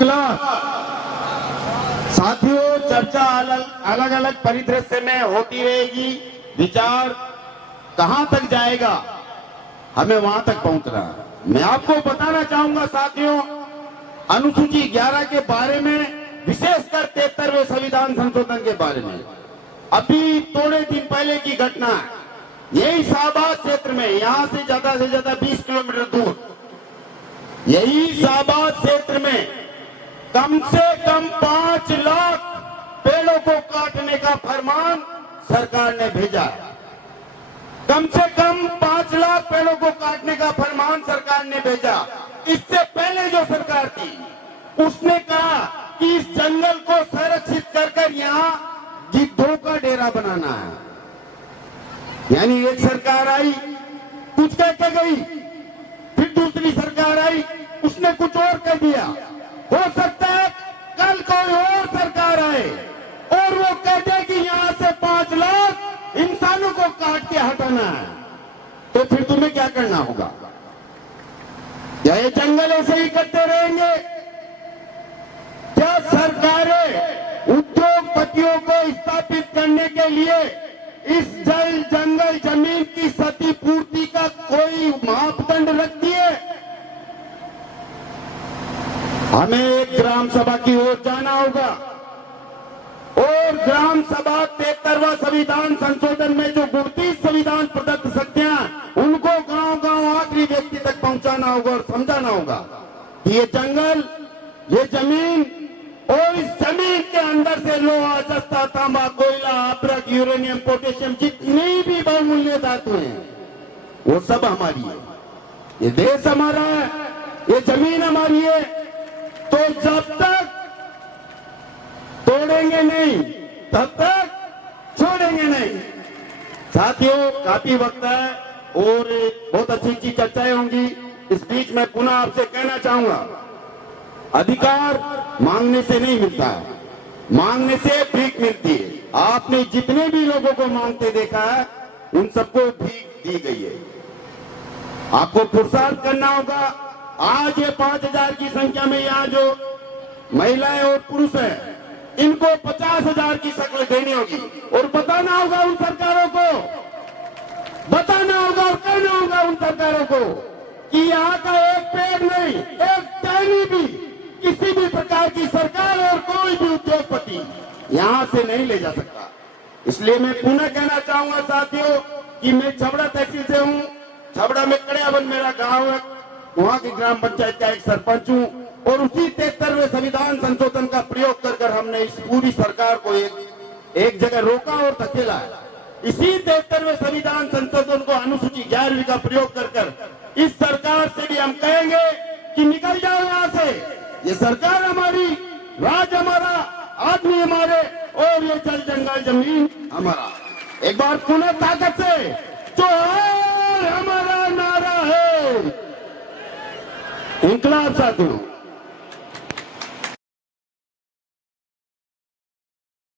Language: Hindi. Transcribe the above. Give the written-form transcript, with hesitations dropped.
इनकलाब साथियों, चर्चा अलग अलग परिदृश्य में होती रहेगी। विचार कहां तक जाएगा, हमें वहां तक पहुंचना है। मैं आपको बताना चाहूंगा साथियों, अनुसूची 11 के बारे में, विशेषकर 73वें संविधान संशोधन के बारे में अभी थोड़े दिन पहले की घटना है। यही शाहबाद क्षेत्र में, यहां से ज्यादा 20 किलोमीटर दूर, यही शाहबाद क्षेत्र में कम से कम 5 लाख पेड़ों को काटने का फरमान सरकार ने भेजा है। कम से कम 5 लाख पेड़ों को काटने का फरमान सरकार ने भेजा। इससे पहले जो सरकार थी उसने कहा कि इस जंगल को संरक्षित कर यहां गिद्धों का डेरा बनाना है। यानी एक सरकार आई, कुछ कह के गई, फिर दूसरी सरकार आई, उसने कुछ और कह दिया। हो सकता है कल कोई और सरकार आए और वो कह दे कि यहां से 5 लाख इंसानों को काट के हटाना है, तो फिर तुम्हें क्या करना होगा? क्या ये जंगल ऐसे ही करते रहेंगे? क्या सरकारें उद्योगपतियों को स्थापित करने के लिए इस जल जंगल जमीन की क्षतिपूर्ति का कोई मापदंड रखती है? हमें एक ग्राम सभा की ओर जाना होगा और ग्राम सभा 73वां संविधान संशोधन में जो 32 संविधान प्रदत्त शक्तियां, उनको गांव-गांव आखिरी व्यक्ति तक पहुंचाना होगा और समझाना होगा कि ये जंगल, ये जमीन और इस जमीन के अंदर से लोहा, जस्ता, तांबा, कोयला, अभ्रक, यूरेनियम, पोटेशियम, जितनी भी बहुमूल्य धातु हैं, वो सब हमारी है। ये देश हमारा है, ये जमीन हमारी है। तो जब तक तोड़ेंगे नहीं, तब तक छोड़ेंगे नहीं। साथियों, काफी वक्त है और बहुत अच्छी चर्चाएं होंगी। इस बीच में पुनः आपसे कहना चाहूंगा, अधिकार मांगने से नहीं मिलता है, मांगने से भीख मिलती है। आपने जितने भी लोगों को मांगते देखा है, उन सबको भीख दी गई है। आपको पुरुषार्थ करना होगा। आज ये 5000 की संख्या में यहाँ जो महिलाएं और पुरुष हैं, इनको 50,000 की शक्ल देनी होगी और बताना होगा उन सरकारों को, बताना होगा और कहना होगा उन सरकारों को कि यहाँ का एक पेड़ नहीं, एक टहनी भी किसी भी प्रकार की सरकार और कोई भी उद्योगपति यहां से नहीं ले जा सकता। इसलिए मैं पुनः कहना चाहूंगा साथियों कि मैं छबड़ा तहसील से हूं। छबड़ा में कड़ियावन मेरा गांव है, वहां की ग्राम पंचायत का एक सरपंच हूं और उसी 73वें संविधान संशोधन का प्रयोग कर हमने इस पूरी सरकार को एक जगह रोका और धकेला है। इसी 73वें संविधान संशोधन को अनुसूची 11वीं का प्रयोग कर इस सरकार से भी हम कहेंगे कि निकल जाओ यहां से। ये सरकार हमारी, राज हमारा, आदमी हमारे और ये जल जंगल जमीन हमारा। एक बार पुनः ताकत से जोहार हमारा नारा है। इनकलाब साथियों।